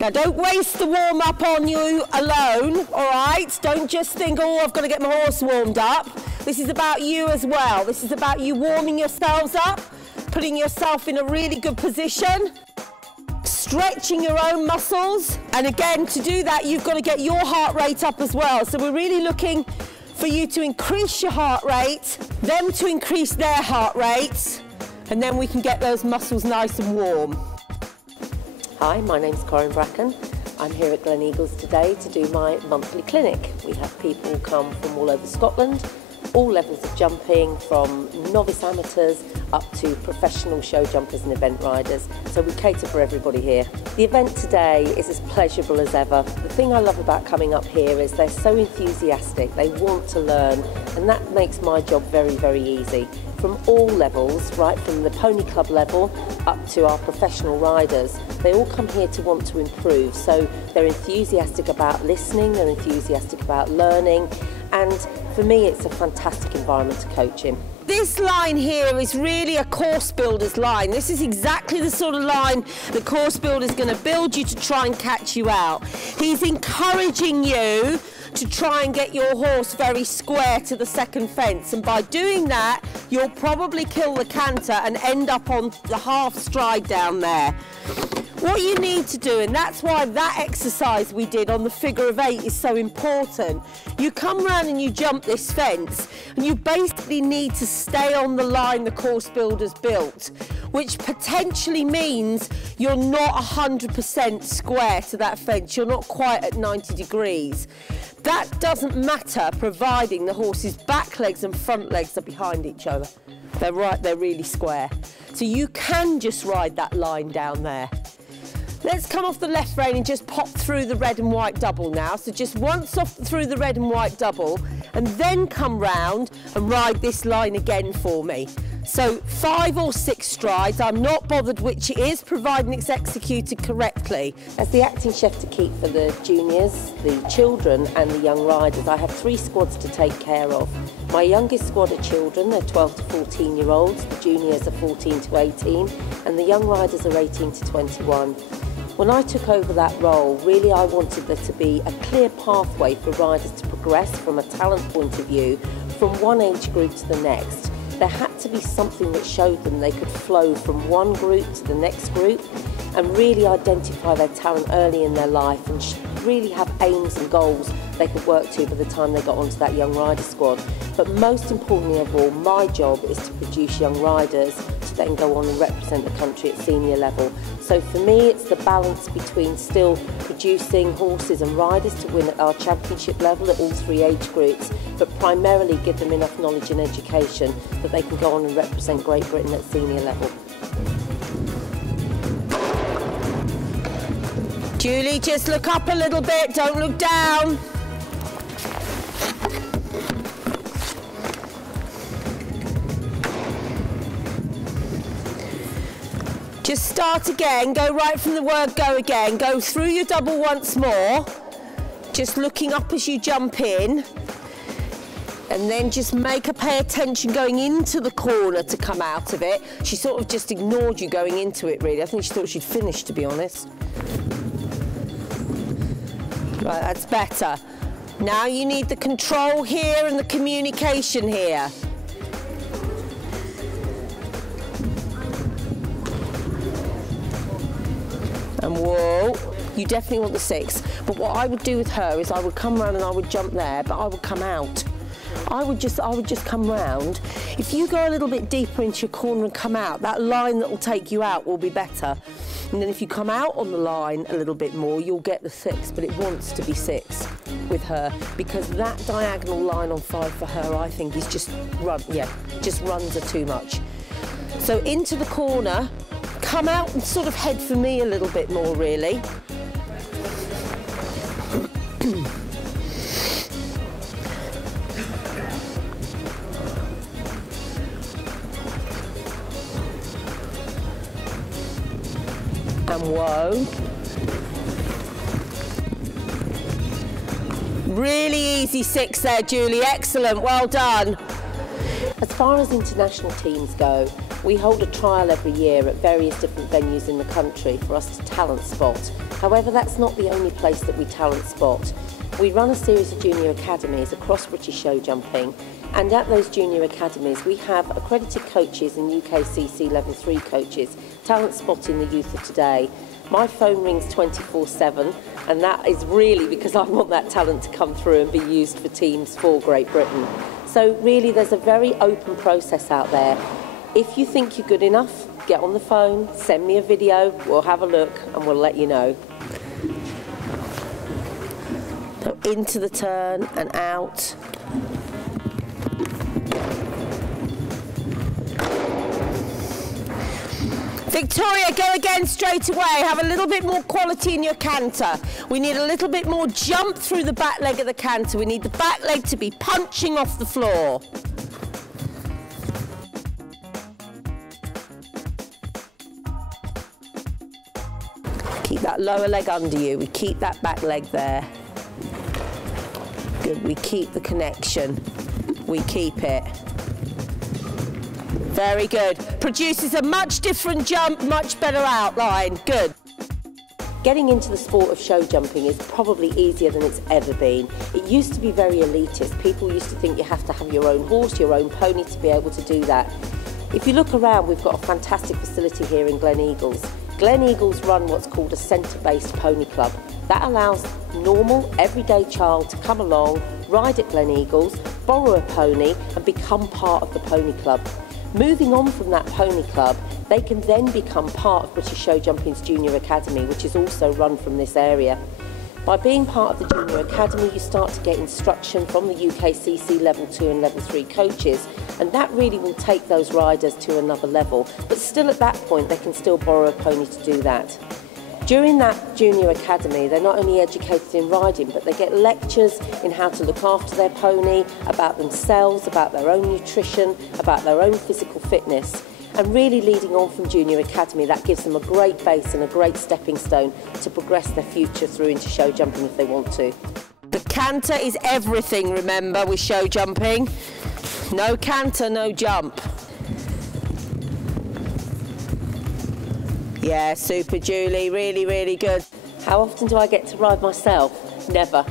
Now don't waste the warm-up on you alone, all right? Don't just think, oh, I've got to get my horse warmed up. This is about you as well. This is about you warming yourselves up, putting yourself in a really good position, stretching your own muscles. And again, to do that, you've got to get your heart rate up as well. So we're really looking for you to increase your heart rate, them to increase their heart rates, and then we can get those muscles nice and warm. Hi, my name's Corinne Bracken. I'm here at Glen Eagles today to do my monthly clinic. We have people come from all over Scotland, all levels of jumping, from novice amateurs up to professional show jumpers and event riders. So we cater for everybody here. The event today is as pleasurable as ever. The thing I love about coming up here is they're so enthusiastic, they want to learn, and that makes my job very, very easy. From all levels, right from the pony club level up to our professional riders, they all come here to want to improve. So they're enthusiastic about listening, they're enthusiastic about learning, and for me it's a fantastic environment to coach in. This line here is really a course builder's line. This is exactly the sort of line the course builder is going to build you to try and catch you out. He's encouraging you to try and get your horse very square to the second fence, and by doing that you'll probably kill the canter and end up on the half stride down there. What you need to do, and that's why that exercise we did on the figure of 8 is so important, you come round and you jump this fence and you basically need to stay on the line the course builder's built, which potentially means you're not 100% square to that fence, you're not quite at 90 degrees. That doesn't matter providing the horse's back legs and front legs are behind each other. They're really square. So you can just ride that line down there. Let's come off the left rein and just pop through the red and white double now. So just once off through the red and white double, and then come round and ride this line again for me. So 5 or 6 strides, I'm not bothered which it is, providing it's executed correctly. As the acting chef to keep for the juniors, the children and the young riders, I have 3 squads to take care of. My youngest squad are children, they're 12 to 14 year olds, the juniors are 14 to 18, and the young riders are 18 to 21. When I took over that role, really I wanted there to be a clear pathway for riders to progress from a talent point of view from one age group to the next. There had to be something that showed them they could flow from one group to the next group and really identify their talent early in their life and really have aims and goals they could work to by the time they got onto that young rider squad. But most importantly of all, my job is to produce young riders to then go on and represent the country at senior level. So for me, it's the balance between still producing horses and riders to win at our championship level at all 3 age groups, but primarily give them enough knowledge and education that they can go on and represent Great Britain at senior level. Julie, just look up a little bit, don't look down. Just start again, go right from the word go again, go through your double once more, just looking up as you jump in, and then just make her pay attention going into the corner to come out of it. She sort of just ignored you going into it really, I think she thought she'd finished, to be honest. Right, that's better. Now you need the control here and the communication here. And whoa, you definitely want the 6. But what I would do with her is I would come round and I would jump there, but I would come out. I would just come round. If you go a little bit deeper into your corner and come out, that line that will take you out will be better. And then if you come out on the line a little bit more, you'll get the 6, but it wants to be 6 with her because that diagonal line on 5 for her, I think, is just runs her too much. So into the corner, come out and sort of head for me a little bit more, really. And whoa. Really easy 6 there, Julie. Excellent, well done. As far as international teams go, we hold a trial every year at various different venues in the country for us to talent spot. However, that's not the only place that we talent spot. We run a series of junior academies across British show jumping, and at those junior academies we have accredited coaches and UKCC level 3 coaches talent spotting the youth of today. My phone rings 24/7, and that is really because I want that talent to come through and be used for teams for Great Britain. So really there's a very open process out there. If you think you're good enough, get on the phone, send me a video, we'll have a look and we'll let you know. So into the turn and out. Victoria, go again straight away. Have a little bit more quality in your canter. We need a little bit more jump through the back leg of the canter. We need the back leg to be punching off the floor. Keep that lower leg under you. We keep that back leg there. Good, we keep the connection. We keep it. Very good. Produces a much different jump, much better outline. Good. Getting into the sport of show jumping is probably easier than it's ever been. It used to be very elitist. People used to think you have to have your own horse, your own pony to be able to do that. If you look around, we've got a fantastic facility here in Glen Eagles. Glen Eagles run what's called a centre-based pony club. That allows normal, everyday child to come along, ride at Glen Eagles, borrow a pony and become part of the pony club. Moving on from that pony club, they can then become part of British Show Jumping's Junior Academy, which is also run from this area. By being part of the Junior Academy, you start to get instruction from the UKCC level 2 and level 3 coaches, and that really will take those riders to another level. But still at that point, they can still borrow a pony to do that. During that Junior Academy, they're not only educated in riding, but they get lectures in how to look after their pony, about themselves, about their own nutrition, about their own physical fitness. And really leading on from Junior Academy, that gives them a great base and a great stepping stone to progress their future through into show jumping if they want to. The canter is everything, remember, with show jumping. No canter, no jump. Yeah, super, Julie. Really, really good. How often do I get to ride myself? Never.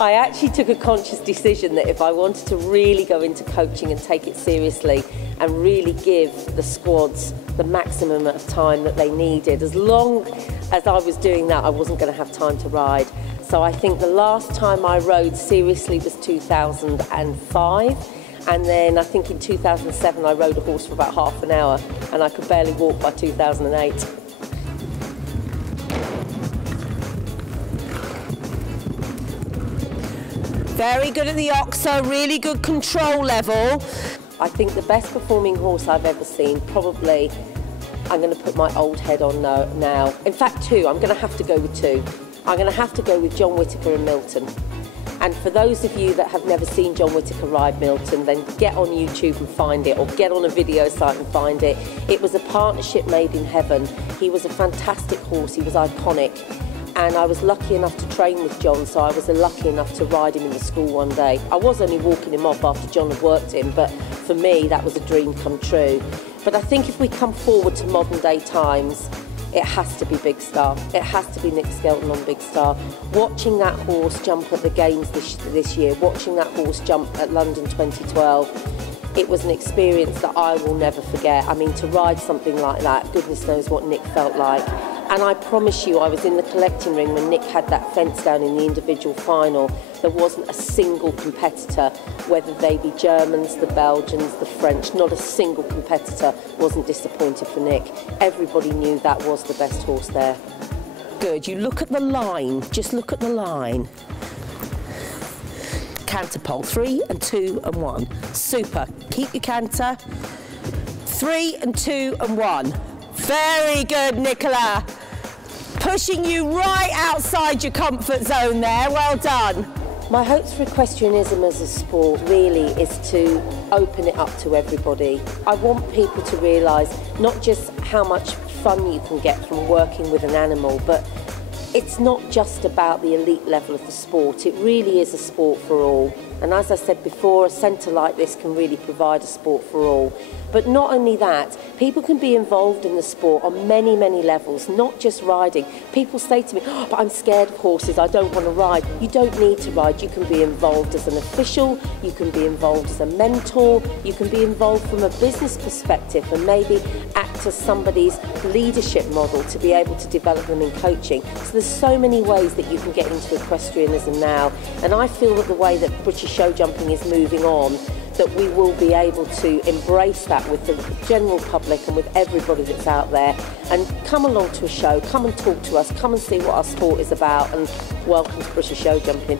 I actually took a conscious decision that if I wanted to really go into coaching and take it seriously and really give the squads the maximum amount of time that they needed, as long as I was doing that, I wasn't going to have time to ride. So I think the last time I rode seriously was 2005. And then I think in 2007 I rode a horse for about half an hour and I could barely walk by 2008. Very good at the oxer, really good control level. I think the best performing horse I've ever seen, probably, I'm going to put my old head on now. In fact, two. I'm going to have to go with two. I'm going to have to go with John Whittaker and Milton. And for those of you that have never seen John Whittaker ride Milton, then get on YouTube and find it, or get on a video site and find it. It was a partnership made in heaven. He was a fantastic horse, he was iconic. And I was lucky enough to train with John, so I was lucky enough to ride him in the school one day. I was only walking him off after John had worked him, but for me that was a dream come true. But I think if we come forward to modern day times, it has to be Big Star. It has to be Nick Skelton on Big Star. Watching that horse jump at the Games this year, watching that horse jump at London 2012, it was an experience that I will never forget. I mean, to ride something like that, goodness knows what Nick felt like. And I promise you, I was in the collecting ring when Nick had that fence down in the individual final. There wasn't a single competitor, whether they be Germans, the Belgians, the French, not a single competitor wasn't disappointed for Nick. Everybody knew that was the best horse there. Good, you look at the line, just look at the line. Canter pole, 3 and 2 and 1. Super, keep your canter. 3 and 2 and 1. Very good, Nicola. Pushing you right outside your comfort zone there. Well done. My hopes for equestrianism as a sport really is to open it up to everybody. I want people to realise not just how much fun you can get from working with an animal, but it's not just about the elite level of the sport. It really is a sport for all. And as I said before, a centre like this can really provide a sport for all. But not only that, people can be involved in the sport on many, many levels, not just riding. People say to me, oh, but I'm scared of horses, I don't want to ride. You don't need to ride. You can be involved as an official, you can be involved as a mentor, you can be involved from a business perspective and maybe act as somebody's leadership model to be able to develop them in coaching. So there's so many ways that you can get into equestrianism now. And I feel that the way that British show jumping is moving on, that we will be able to embrace that with the general public and with everybody that's out there, and come along to a show, come and talk to us, come and see what our sport is about, and welcome to British show jumping.